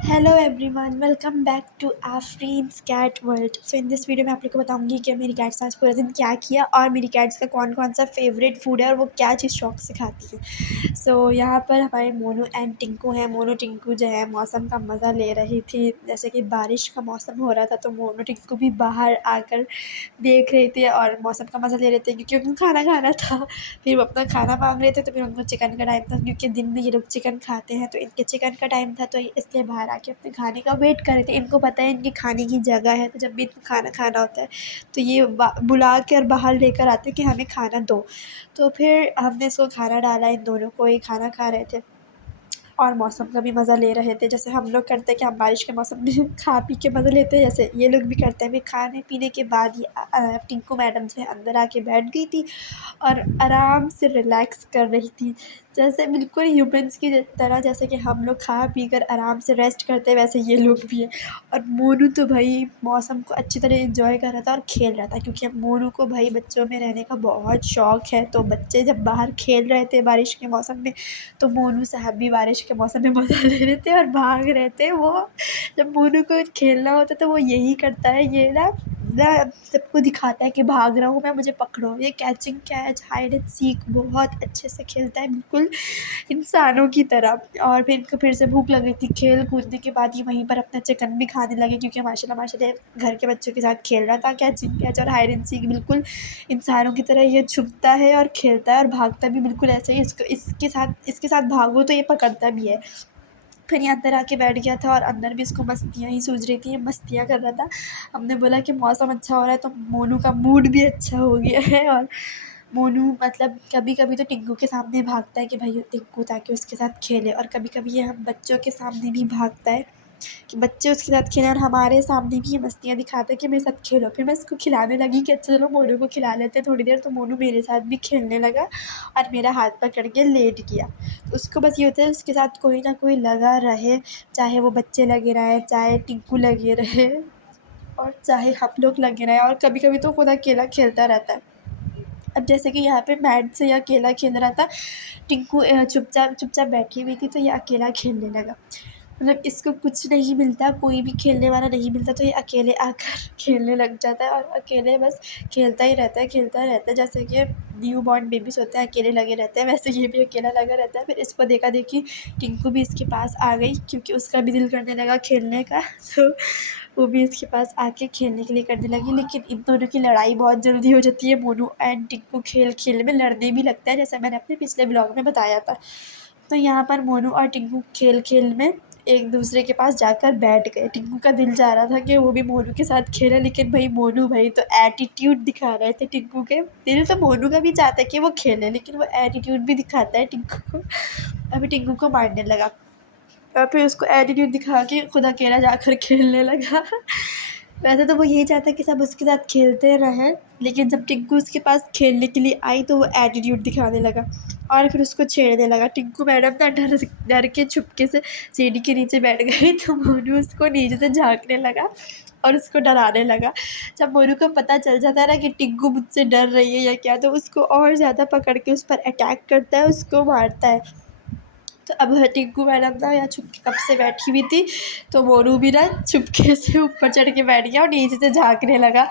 Hello everyone, welcome back to Afreen's cat world. So in this video में आप लोग को बताऊंगी कि मेरी कैट्स ने आज पूरे दिन क्या किया और मेरी कैट्स का कौन कौन सा फेवरेट फूड है और वो क्या चीज़ शौक से खाती है। यहाँ पर हमारे मोनू एंड टिंकू हैं। मोनू टिंकू जो है मौसम का मज़ा ले रही थी। जैसे कि बारिश का मौसम हो रहा था तो मोनू टिंकू भी बाहर आकर देख रहे थे और मौसम का मज़ा ले रहे थे, क्योंकि उनको खाना खाना था। फिर वो अपना खाना मांग रहे थे तो फिर उनको चिकन का टाइम था, क्योंकि दिन में ये लोग चिकन खाते हैं तो इनके चिकन का टाइम था, तो इसलिए बाहर आके अपने खाने का वेट कर रहे थे। इनको पता है इनकी खाने की जगह है, तो जब भी इनको खाना खाना होता है तो ये बुला के और बाहर लेकर आते हैं कि हमें खाना दो। तो फिर हमने इसको खाना डाला, इन दोनों को ही खाना खा रहे थे और मौसम का भी मज़ा ले रहे थे। जैसे हम लोग करते हैं कि हम बारिश के मौसम में खा पी के मज़ा लेते हैं, जैसे ये लोग भी करते हैं। फिर खाने पीने के बाद ये टिंकू मैडम जो है अंदर आके बैठ गई थी और आराम से रिलैक्स कर रही थी, जैसे बिल्कुल ह्यूमन्स की तरह। जैसे कि हम लोग खा पी कर आराम से रेस्ट करते हैं, वैसे ये लोग भी हैं। और मोनू तो भाई मौसम को अच्छी तरह एंजॉय कर रहा था और खेल रहा था, क्योंकि अब मोनू को भाई बच्चों में रहने का बहुत शौक़ है। तो बच्चे जब बाहर खेल रहे थे बारिश के मौसम में, तो मोनू साहब भी बारिश के मौसम में मज़ा ले रहे थे और भाग रहे थे। वो जब मोनू को खेलना होता है तो वो यही करता है, ये ना ना सबको दिखाता है कि भाग रहा हूँ मैं, मुझे पकड़ो। ये catching catch, hide and seek बहुत अच्छे से खेलता है, बिल्कुल इंसानों की तरह। और फिर इनको फिर से भूख लग गई थी। खेल कूदने के बाद ये वहीं पर अपना चिकन भी खाने लगे, क्योंकि माशाल्लाह माशाल्लाह घर के बच्चों के साथ खेल रहा था कैचिंग कैच और हाइड एंड सीक। बिल्कुल इंसानों की तरह ये छुपता है और खेलता है और भागता भी बिल्कुल ऐसे ही। इसके साथ भागो तो ये पकड़ता भी है। फिर ये अंदर आके बैठ गया था और अंदर भी इसको मस्तियाँ ही सूझ रही थी, ये मस्तियाँ कर रहा था। हमने बोला कि मौसम अच्छा हो रहा है तो मोनू का मूड भी अच्छा हो गया है। और मोनू मतलब कभी कभी तो टिंकू के सामने भागता है कि भाई टिंकू, ताकि उसके साथ खेले। और कभी कभी ये हम बच्चों के सामने भी भागता है कि बच्चे उसके साथ खेलें, और हमारे सामने भी ये मस्तियाँ दिखाता है कि मेरे साथ खेलो। फिर मैं इसको खिलाने लगी कि अच्छा चलो मोनू को खिला लेते हैं थोड़ी देर, तो मोनू मेरे साथ भी खेलने लगा और मेरा हाथ पकड़ के लेट गया। तो उसको बस ये होता है उसके साथ कोई ना कोई लगा रहे, चाहे वो बच्चे लगे रहे, चाहे टिंकू लगे रहे और चाहे हम लोग लगे रहें। और कभी कभी तो खुद अकेला खेलता रहता है। अब जैसे कि यहाँ पे मैट से ये अकेला खेल रहा था, टिंकू चुपचाप चुपचाप बैठी हुई थी, तो ये अकेला खेलने लगा। मतलब इसको कुछ नहीं मिलता, कोई भी खेलने वाला नहीं मिलता, तो ये अकेले आकर खेलने लग जाता है और अकेले बस खेलता ही रहता है, खेलता रहता है। जैसे कि न्यू बॉर्न बेबीज़ होते हैं, अकेले लगे रहते हैं, वैसे ये भी अकेला लगा रहता है। फिर इसको देखा देखी टिंकू भी इसके पास आ गई, क्योंकि उसका भी दिल करने लगा खेलने का। तो वो भी इसके पास आके खेलने के लिए करने लगी। लेकिन इन दोनों की लड़ाई बहुत जल्दी हो जाती है। मोनू एंड टिंकू खेल खेल में लड़ने भी लगता है, जैसे मैंने अपने पिछले ब्लॉग में बताया था। तो यहाँ पर मोनू और टिंकू खेल खेल में एक दूसरे के पास जाकर बैठ गए। टिंकू का दिल चाह रहा था कि वो भी मोनू के साथ खेले, लेकिन भाई मोनू भाई तो एटीट्यूड दिखा रहे थे टिंकू के। दिल तो मोनू का भी चाहता है कि वो खेले, लेकिन वो एटीट्यूड भी दिखाता है टिंकू को। अभी टिंकू को मारने लगा और फिर उसको एटीट्यूड दिखा के खुद अकेला जाकर खेलने लगा। वैसे तो वो यही चाहता है कि सब उसके साथ खेलते रहें, लेकिन जब टिंकू उसके पास खेलने के लिए आई तो वो एटीट्यूड दिखाने लगा और फिर उसको छेड़ने लगा। टिंकू मैडम ना डर डर के छुपके से सीढ़ी के नीचे बैठ गई, तो मोनू उसको नीचे से झाँकने लगा और उसको डराने लगा। जब मोनू को पता चल जाता है ना कि टिंकू मुझसे डर रही है या क्या, तो उसको और ज़्यादा पकड़ के उस पर अटैक करता है, उसको मारता है। तो अब टिंकू मैडम ना यहाँ छुप के कब से बैठी हुई थी, तो मोनू भी ना चुपके से ऊपर चढ़ के बैठ गया और नीचे से झाँकने लगा।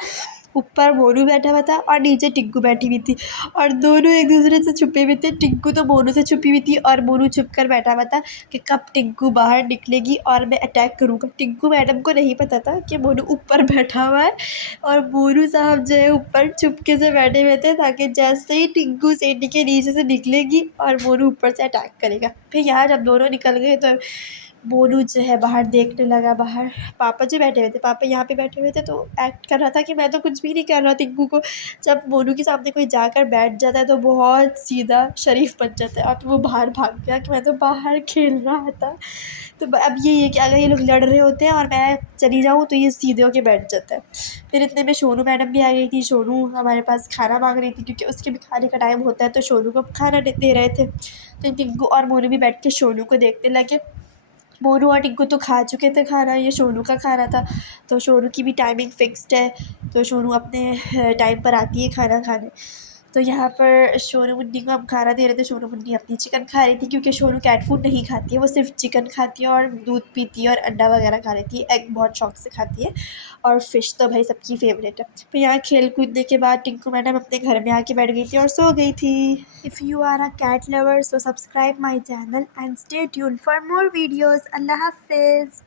ऊपर मोनू बैठा हुआ था और नीचे टिंकू बैठी हुई थी और दोनों एक दूसरे से छुपे हुए थे। टिंकू तो मोनू से छुपी हुई थी और मोनू छुप कर बैठा हुआ था कि कब टिंकू बाहर निकलेगी और मैं अटैक करूँगा। टिंकू मैडम को नहीं पता था कि मोनू ऊपर बैठा हुआ है और मोनू साहब जो है ऊपर चुपके से बैठे हुए थे, ताकि जैसे ही टिंकू सीढ़ी के नीचे से निकलेगी और मोनू ऊपर से अटैक करेगा। फिर यहाँ जब दोनों निकल गए तो मोनू जो है बाहर देखने लगा। बाहर पापा जी बैठे हुए थे, पापा यहाँ पे बैठे हुए थे, तो एक्ट कर रहा था कि मैं तो कुछ भी नहीं कर रहा। टिंकू को जब मोनू के सामने कोई जाकर बैठ जाता है तो बहुत सीधा शरीफ बन जाता है, और वो बाहर भाग गया कि मैं तो बाहर खेल रहा था। तो अब ये कि अगर ये लोग लड़ रहे होते हैं और मैं चली जाऊँ तो ये सीधे होके बैठ जाता है। फिर इतने में सोनू मैडम भी आ गई थी। सोनू हमारे पास खाना मांग रही थी, क्योंकि उसके भी खाने का टाइम होता है, तो सोनू को खाना दे रहे थे। तो टिंकू और मोनू भी बैठ के सोनू को देखने लगे। मोनू और टिंकू तो खा चुके थे खाना, ये सोनू का खाना था। तो सोनू की भी टाइमिंग फ़िक्स्ड है, तो सोनू अपने टाइम पर आती है खाना खाने। तो यहाँ पर शोनू मुन्नी को हम खाना दे रहे थे। शोनू मुन्नी अपनी चिकन खा रही थी क्योंकि शोनू कैट फूड नहीं खाती है, वो सिर्फ चिकन खाती है और दूध पीती है और अंडा वगैरह खा लेती है। एग बहुत शौक से खाती है और फ़िश तो भाई सबकी फेवरेट है। फिर यहाँ खेल कूदने के बाद टिंकू मैडम अपने घर में आके बैठ गई थी और सो गई थी। If you are a cat lover so subscribe my channel and stay tuned for more videos. अल्लाह हाफिज़।